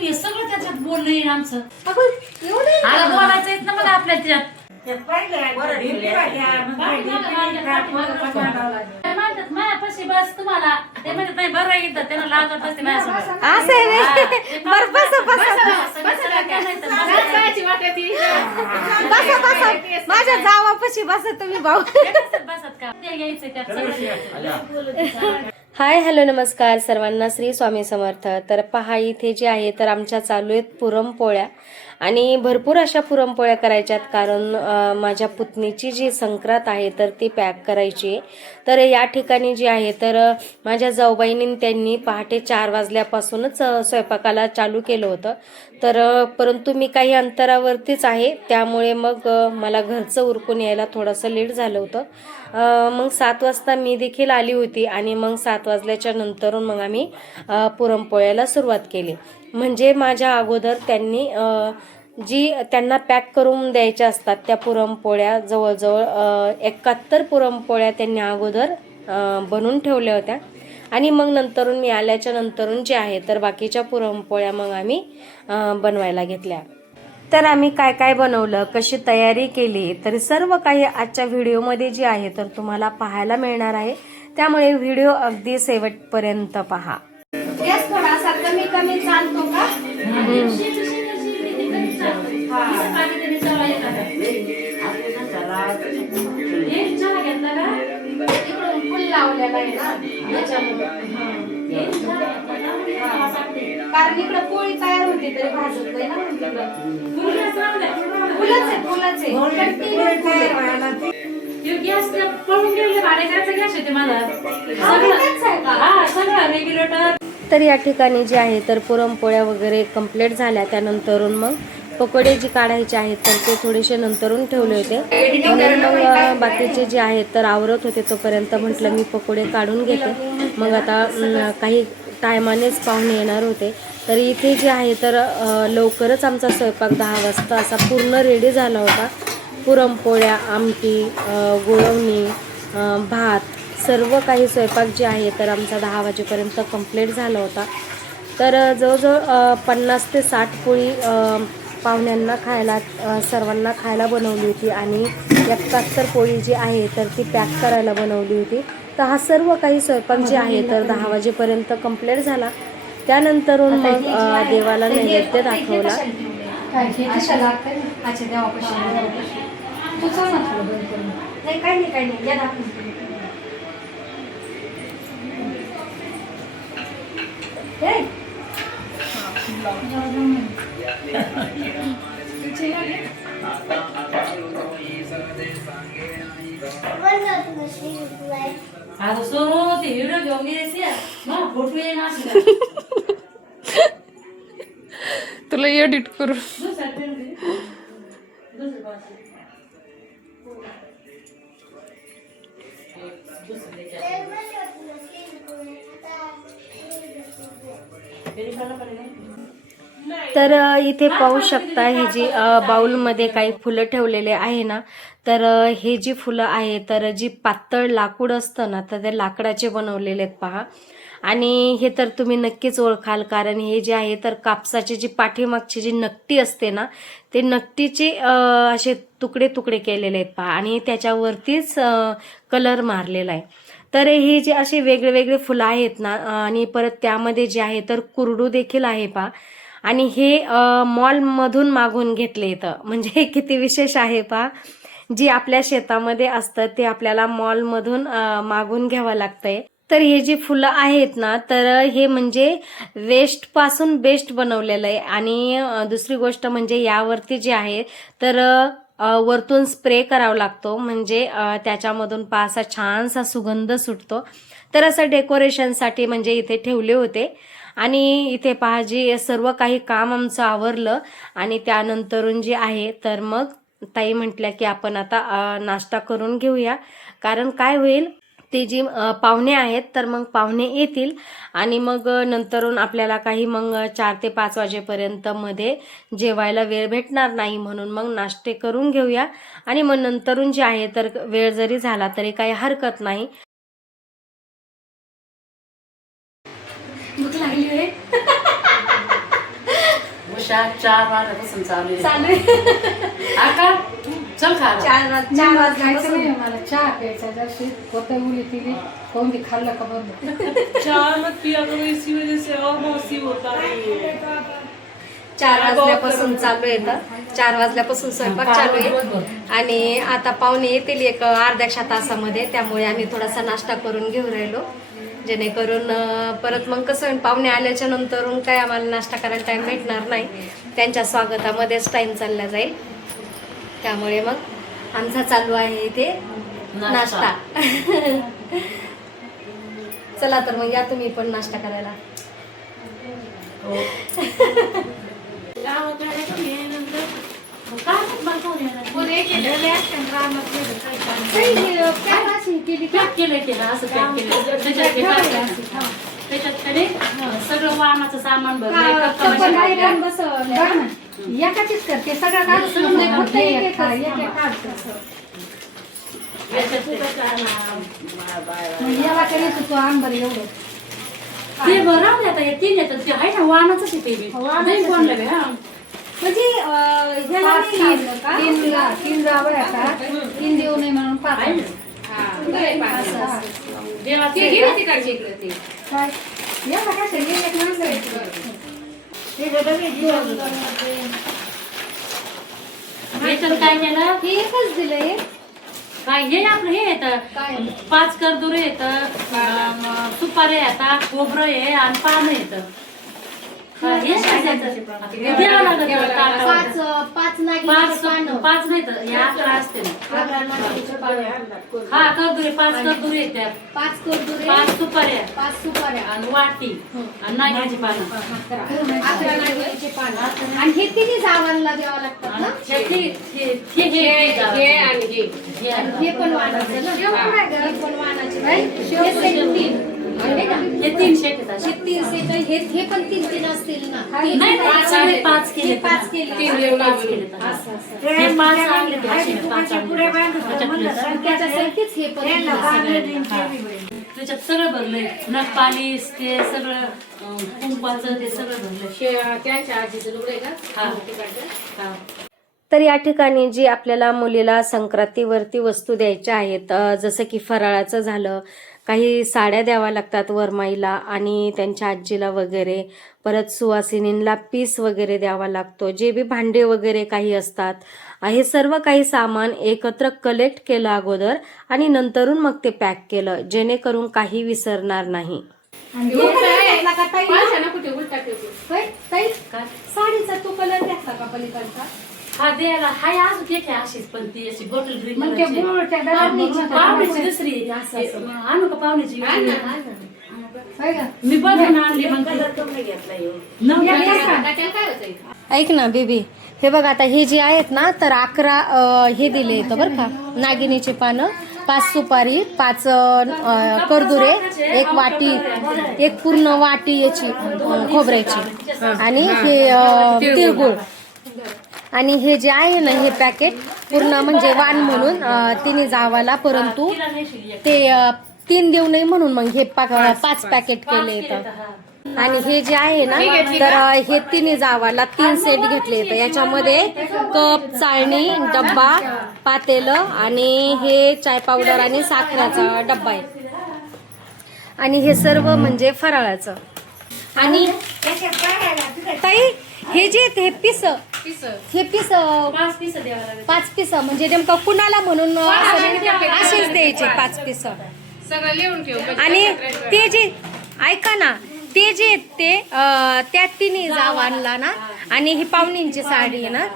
बघून हे सगळं त्याच्यात बोलणं येईल आमचं. एवढं आला बोलायचं येत ना मग आपल्या त्याच्यात. म्हणतात माझ्यापाशी बस तुम्हाला ते म्हणत नाही बरं येतं त्यांना लागत असते माझ्यासोबत. असं आहे व्हय? बरं बसा माझ्या जावापाशी बसा तुम्ही भाऊ. बसत का ते घ्यायचं त्यात सगळं. हाय हॅलो नमस्कार सर्वांना, श्री स्वामी समर्थ. तर पहा इथे जे आहे तर आमच्या चालू आहेत पुरणपोळ्या आणि भरपूर अशा पुरणपोळ्या करायच्यात, कारण माझ्या पुतणीची जी संक्रांत आहे तर ती पॅक करायची आहे. तर या ठिकाणी जी आहे तर माझ्या जाऊबाईंनी त्यांनी पहाटे 4 वाजल्यापासूनच स्वयंपाकाला चालू केलं होतं. तर परंतु मी काही अंतरावरतीच आहे, त्यामुळे मग मला घरचं उरकून यायला थोडंसं लेट झालं होतं. मग 7 वाजता मी देखील आली होती आणि मग 7 वाजल्याच्या नंतरून मग आम्ही पुरणपोळ्याला सुरुवात केली. म्हणजे माझ्या अगोदर त्यांनी जी त्यांना पॅक करून द्यायच्या असतात त्या पुरणपोळ्या जवळजवळ 71 पुरणपोळ्या त्यांनी अगोदर बनवून ठेवल्या होत्या आणि मग नंतरून मी आल्याच्या नंतरून जे आहे तर बाकीच्या पुरणपोळ्या मग आम्ही बनवायला घेतल्या. तर आम्ही काय काय बनवलं, कशी तयारी केली, तर सर्व काही आजच्या व्हिडिओमध्ये जे आहे तर तुम्हाला पाहायला मिळणार आहे. त्यामुळे व्हिडिओ अगदी शेवटपर्यंत पहा. गॅस थोडासा कमी कमी चालतो का? फुल लावलेला आहे ना, कारण इकडे पोळी तयार होती तरी भाजत नाही ना. फुलच आहे. तर या ठिकाणी जे आहे तर पुरणपोळ्या वगैरे कंप्लीट झाल्या. त्यानंतरून मग पकोडे जी काढायचे आहेत तर ते थोडेसे नंतरून ठेवले होते. म्हणून मग बाकीचे जे आहेत तर आवरत होते तोपर्यंत म्हटलं मी पकोडे काढून घेते. मग आता काही टायमानेच पाहुणे येणार होते. तर इथे जे आहे तर लवकरच आमचा स्वयंपाक 10 वाजता असा पूर्ण रेडी झाला होता. पुरणपोळ्या, आमटी, गुळवणी, भात, सर्व काही स्वयंपाक जे आहे तर आमचा 10 वाजेपर्यंत कंप्लीट झाला होता. तर जवळजवळ 50 ते 60 पोळी पाहुण्यांना खायला सर्वांना खायला बनवली होती आणि 71 पोळी जी आहे तर ती पॅक करायला बनवली होती. तर हा सर्व काही स्वयंपाक जे आहे तर 10 वाजेपर्यंत कंप्लीट झाला. त्यानंतरून मग देवाला नैवेद्य दाखवला. आता सोनू ते व्हिडिओ घेऊन गेले फोटो येणार तुला एडिट करू. तर इथे पाहू शकता हे जी बाउलमध्ये काही फुलं ठेवलेले आहे ना, तर हे जी फुलं आहे तर जी पातळ लाकूड असतं ना तर ते लाकडाचे बनवलेले आहेत पहा. आणि हे तर तुम्ही नक्कीच ओळखाल, कारण हे जे आहे तर कापसाची जी पाठीमागची जी नकटी असते ना ते नकटीचे असे तुकडे तुकडे केलेले आहेत पहा आणि त्याच्यावरतीच कलर मारलेला आहे. तर हे जे असे वेगळे वेगळे फुलं आहेत ना आणि परत त्यामध्ये जे आहे तर कुरडू देखील आहे पहा. आणि हे मॉलमधून मागून घेतले येतं, म्हणजे किती विशेष आहे पहा. जी आपल्या शेतामध्ये असतं ते आपल्याला मॉलमधून मागून घ्यावं लागतंय. तर हे जी फुलं आहेत ना तर हे म्हणजे वेस्ट पासून बेस्ट बनवलेलं आहे. आणि दुसरी गोष्ट म्हणजे यावरती जे आहे तर वरतून स्प्रे करावा लागतो, म्हणजे त्याच्यामधून असा छानसा सुगंध सुटतो. तर असं डेकोरेशनसाठी म्हणजे इथे ठेवले होते. आणि इथे पहा जी सर्व काही काम आमचं आवरलं आणि त्यानंतरून जे आहे तर मग ताई म्हटल्या की आपण आता नाश्ता करून घेऊया, कारण काय होईल ते जी पाहुणे आहेत तर मग पाहुणे येतील आणि मग नंतरून आपल्याला काही मग 4 ते 5 वाजेपर्यंत मध्ये जेवायला वेळ भेटणार नाही, म्हणून मग नाश्ते करून घेऊया आणि मग नंतरून जे आहे तर वेळ जरी झाला तरी काही हरकत नाही. भूक लागली आहे. चहा 4 वाजल्यापासून चालू आहे. चालू आहे. आका चल खा. 4 वाजल्यापासून नाही मला चहा प्यायचा जशी होतं मुली तिने कोण खाल्लं का बरं. चाय मत पिया करो, इसी वजह से और मौसी होता है. 4 वाजल्यापासून चालू आहे तर 4 वाजल्यापासून स्वयंपाक चालू आहे आणि आता पाहुणे येतील एक अर्ध्याशा तासामध्ये, त्यामुळे आम्ही थोडासा नाश्ता करून घेऊन राहिलो, जेणेकरून परत मग कसं होईल पाहुणे आल्याच्या नंतरून काय आम्हाला नाश्ता करायला टाईम भेटणार नाही, त्यांच्या स्वागतामध्येच टाईम चालला जाईल. त्यामुळे मग आमचा चालू आहे इथे नाश्ता. चला तर मग या तुम्ही पण नाश्ता करायला. सगळं वाहनाचं सामान एकाचीच करते सगळं फक्त एक याला करीत होतो आंबर एवढं ते बरं आता हे 3 येतात ते आहे ना वाहनाचं ते नाही कोणलं बे. हा म्हणजे तीन जावं आता 3 देऊ नये म्हणून 5 काय केलं हे एकच दिलंय. काय हे आपलं हे येतं 5 करदुरे येतं, सुपारी येतात, खोबरं आहे आणि पानं येतं. हे द्यावं लागत पाच 5 नाही तर हे 11 असते. हा करदुरे 5 करदुरे येतात, 5 सुपाऱ्या, 5 सुपाऱ्या आणि वाटी आणि नागरीची पानं. 11 नागरीचे पानं आणि हे तिन्ही जावांना द्यावं लागतात ना. हे पण वाणाचं ना. हे पण वाणाचे हे 3 शेट येतात. हे पण 3 असतील ना. नाही 5 केले. 5 केले. हे 5 आणले ते असे 5 आणले. त्याच्यासारखीच हे पण त्याच्यात सगळं भरलंय, नख पालिश ते सगळं कुंकवाचं ते सगळं भरलंय. त्यांच्या आजीचं लुगडं आहे का? हा. तर या ठिकाणी जी आपल्याला मुलीला संक्रांतीवरती वस्तू द्यायच्या आहेत, जसं की फराळाचं झालं, काही साड्या द्याव्या लागतात वरमाईला आणि त्यांच्या आजीला वगैरे, परत सुवासिनींना पीस वगैरे द्यावा लागतो, जे बी भांडे वगैरे काही असतात, हे सर्व काही सामान एकत्र कलेक्ट केलं अगोदर आणि नंतरून मग ते पॅक केलं, जेणेकरून काही विसरणार नाही. साडीचा तू कलर घेतला का पलीकडचा? हा द्यायला हाय अजून एक आहे अशीच, पण ती अशी बॉटल ड्रिंक पाहुण्याची दुसरी आणू का पाहुण्याची मी बघून आणली मग ऐक ना बेबी, हे बघ आता हे जे आहेत ना, तर 11 हे दिले येतं बरं का, नागिनीचे पानं, 5 सुपारी, 5 करदुरे, 1 वाटी, 1 पूर्ण वाटी याची खोबऱ्याची, आणि हे तिळगुळ, आणि हे जे आहे ना हे पॅकेट पूर्ण म्हणजे वाण म्हणून तिने जावाला, परंतु ते 3 देऊ नये म्हणून मग हे 5 पॅकेट केले येतं. आणि हे जे आहे ना, तर हे तिने जावाला 3 सेट घेतले येतं. याच्यामध्ये कप, चाळणी, डब्बा, पातेलं आणि हे चाय पावडर आणि साखरेचा डब्बा आहे. आणि हे सर्व म्हणजे फराळाचं. आणि ताई हे जे हे पीस, हे पीस 5 पीस म्हणजे नेमकं कुणाला म्हणून असेच द्यायचे 5 पीस सगळं लिहून ठेव. आणि ते जे ऐका ना, ते जे ते त्या तिन्ही जाव आणला ना, आणि ही पाहुणींची साडी आहे ना.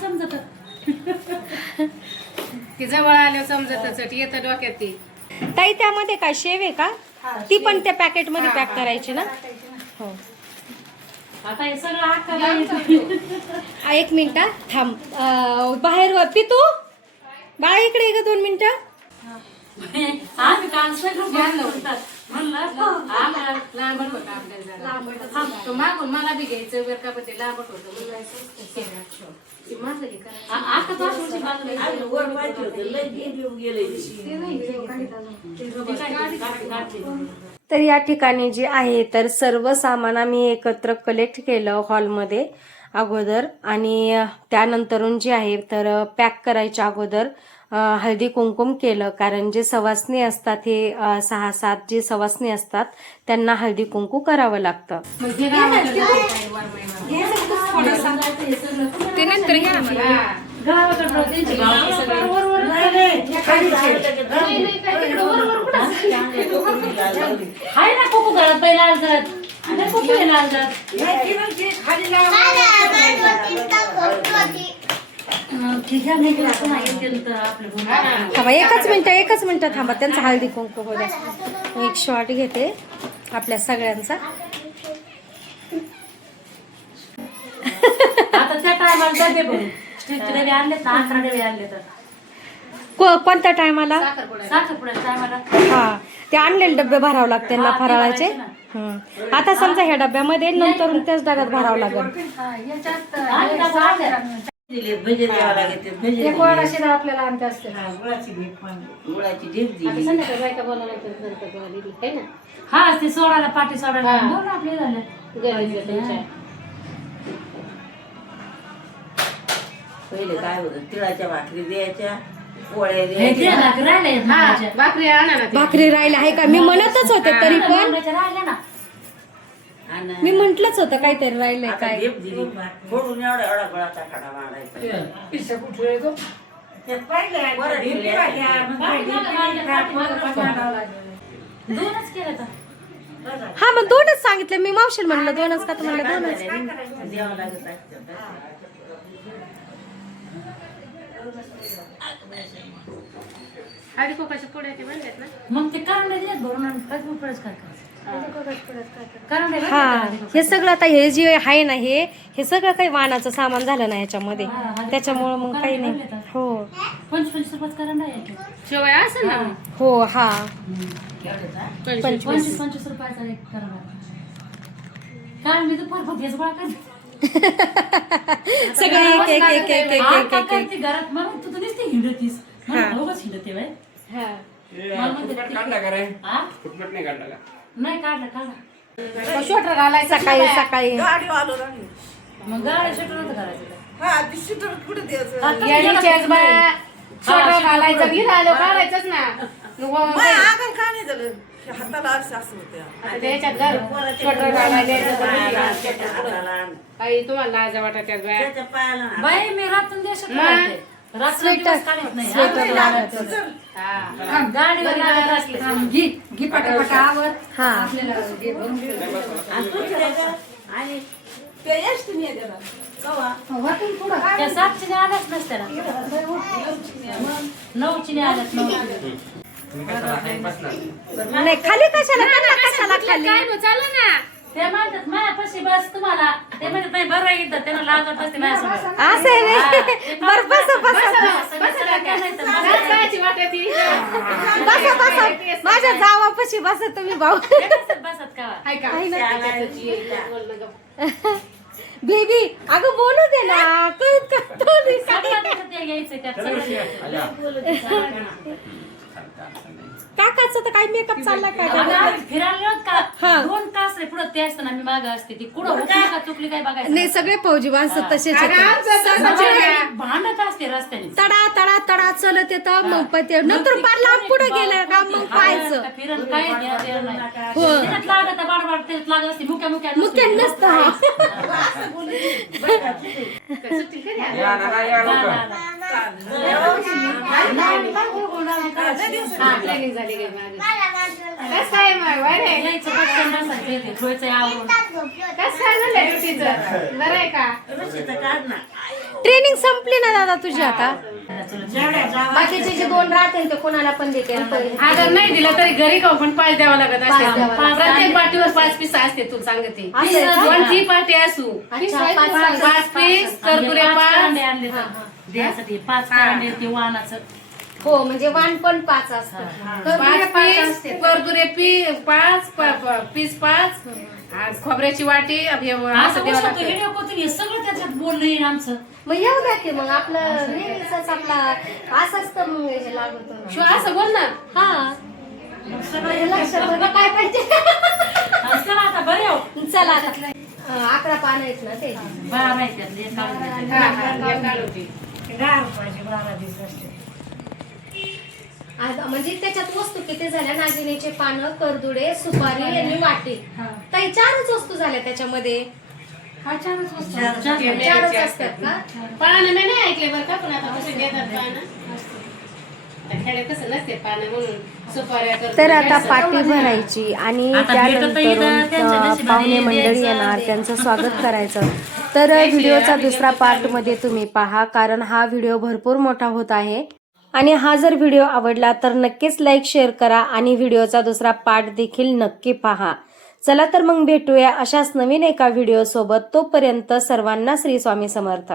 समजत ती जवळ आल्या समजतच येतं डोक्यात ती. ताई त्यामध्ये काय शेव आहे का? ती पण त्या पॅकेट मध्ये पॅक करायची ना. हो. आता हे सगळं 1 मिनिट थांब, बाहेर पितू बाळा इकडे ये ग 2 मिनिटं. आम्ही काल सगळं लांबट होता आपल्याला, तो मागून मला बी घ्यायचं बरं का, पण ते लांबट होतं. तर या ठिकाणी जे आहे तर सर्व सामान आम्ही एकत्र कलेक्ट केलं हॉलमध्ये अगोदर आणि त्यानंतरून जे आहे तर पॅक करायच्या अगोदर हळदी कुंकुम केलं, कारण जे सवासणी असतात हे 6-7 जे सवासणी असतात त्यांना हळदी कुंकू करावं लागतं. ते नंतर घ्या ना मला. हाय ना कुकू घरात पहिला आलतात कुकू आलतात. थांबा एकच मिनिट थांबा, त्यांचा हळदी कुंकू हो द्या. एक शॉट घेते आपल्या सगळ्यांचा. आता त्या टायमाला डबे बघ स्टीलचे डबे आणले तर 11 डबे आणले तर कोणत्या टायमाला? साखरपुड्याच्या टायमाला हा, ते आणलेले डबे भरावे लागते ना फराळाचे. आता समजा ह्या डब्यामध्ये नंतर त्याच डब्यात भरावं लागेल. एक वाडा शिरा आपल्याला आणते असते. हा ते सोडायला पाठी सोडायला बोल आपले झाले. पहिले काय होतं, तिळाच्या भाकरी द्यायच्या, पोळ्या द्यायच्या. भाकरी आणा ना. भाकरी राहिल्या आहे का? मी म्हणतच होते तरी पण राहिले ना आणि मी म्हंटलच होतं काहीतरी राहिलंय आता काय. ढेप दिली, फोडून एवढा गोळाचा खडा मारायचा. त्यात पाहिलं, बरं ढेपी भाज्या, मग काय दोनच केलं तर हा मग 2च सांगितले मी. मावशील म्हणलं 2च का? तुम्हाला 2च. द्यावं लागत असतं. हळदी कुंकाच्या पुड्या ते बनल्यात ना. मग ते कारण भरून आणि पुढेच काय कारण हा, हे सगळं आता हे जे आहे ना हे सगळं काही वाणाचं सामान झालं ना याच्यामध्ये, त्याच्यामुळं मग काही नाही. हो 25 रुपयाच कारण आहे. शेवया असेल ना. हो हा 25 रुपयाचा एक कारण कारण मी तर फार हेच गोळा करते सगळे एक आता करते घरात. म्हणून तू तर नुसती हिंडतीस म्हणून हिंडते बाय. नाही काढला शॉर्टर घालायचा सकाळी गाडी आलो राहिली. मग गाड्या शटर नव्हतं करायचं. हा, ती शटर कुठे द्यायचं? येणीच्याच बाया शॉर्टर घालायचं घिर आलो काढायचंच ना. माझ्या आगाल का नाही झालं? हाताला असं होतं. त्याच्यात घाल शॉर्टर घालायला हाताला, काही तुम्हाला लाजा वाटत त्यात बाया. त्याच्या पायाला ना. बाई मी रातून देशात मग? राहते. रात्र दिवस काढत नाही. गाडीवर लागत असले. घी पटापटा आवर. हा आपल्याला घे भरून घे. आणि तू तिथे जा. आणि ते एसटीने येते ना. कवा? वरतून पुढं. त्या 7 आल्याच नसत्या ना. 9 आल्यात 9. नाही खाली कशाला? त्यांना कशाला खाली? काय नो चाललं ना. ते म्हणतात मायापाशी बस तुम्हाला. ते म्हणतात नाही बरं येतं त्यांना लागत असते माझ्यासमोर. असं आहे नाही. बरं जायची वाटत ती. बसा माझ्या जावापाशी बसा तुम्ही भाऊ. बसत का हाय का? बेबी अगं बोलू दे ना. कळत का? यायचं काकाचं तर काही मेकअप चालला का? फिरायला का हा. 2 तास रे पुढं ते असताना मी मागं असते ती कुठं हुकली का चुकली काय बघायचं. नाही सगळे फौजी माणसं तसेच अगं, आहेत. आमचं तसंच आहे. भांडत असते रस्त्याने. तडा तडा तडा चलत येतं मग ते नंतर पार लांब पुढे गेलं का मग पाहायचं. फिरण काय देणं नाही. हो. त्याच्यात लागत बाडबाड त्याच्यात लागत असते मुक्या मुख्य नसतं. सुट्टी कधी आली? ट्रेनिंग झाली काय माझी. कसं काय मग बरं आहे? यायचं पटकन बसायचं येते ठेवायचं आवरून. कसं काय झालं ड्युटीचं? बरं आहे का? रशीचं काढ ना. ट्रेनिंग संपली ना दादा तुझी आता. बाकीचे जे 2 राहतील ते कोणाला पण देते. अगर नाही दिलं तरी घरी खाऊ पण 5 द्यावं लागत असते. प्रत्येक पार्टीवर 5 पीस असते. तू सांगते असं आहे का? कोणती पार्टी असू अच्छा, 5 5 पीस करदुरे 5. करंडे आणले तर द्यायसाठी 5 करंडे ते वाणाचं. हो म्हणजे वाण पण 5 असतं. 5 पीस करदुरे 5 पीस 5 खोबऱ्याची वाटी हे असं असं द्यावं बसतो लागतं. व्हिडिओ कोणतरी हे सगळं त्याच्यात बोलणं येईल आमचं. मग येऊ द्या की मग आपलं नेहमीच आपला असंच तर मग हे लागत शिव असं बोल ना. हा लक्षात बघा काय पाहिजे. चला आता बरे हो. चला आता 11 पानं आहेत ना ते. 12 आहेत त्यातले, एक काढून द्या. म्हणजे त्याच्यात वस्तू किती झाल्या? नागिनीचे पानं, करदुडे, सुपारी आणि वाटी. ताई 4च वस्तू झाल्या त्याच्यामध्ये. चारच वस्तू. 4च असतात का? पानं मी नाही ऐकले बरं का, पण आता कसं घेतात पानं. आता खेड्यात कसं नसते पानं म्हणून सुपाऱ्या करतात. तर आता पाटी भरायची आणि आता भेटत येईल, त्यांच्या त्यानंतर नशिबाने पाहुणे मंडळी द्यायचं. येणार, त्यांचं स्वागत करायचं. तर व्हिडिओचा दुसरा पार्ट मध्ये तुम्ही पहा, कारण हा व्हिडिओ भरपूर मोठा होत आहे. आणि हा जर व्हिडिओ आवडला तर नक्कीच लाईक शेअर करा आणि व्हिडिओचा दुसरा पार्ट देखील नक्की पहा. चला तर मग भेटूया अशाच नवीन एका व्हिडिओ सोबत. तोपर्यंत सर्वांना श्री स्वामी समर्थ.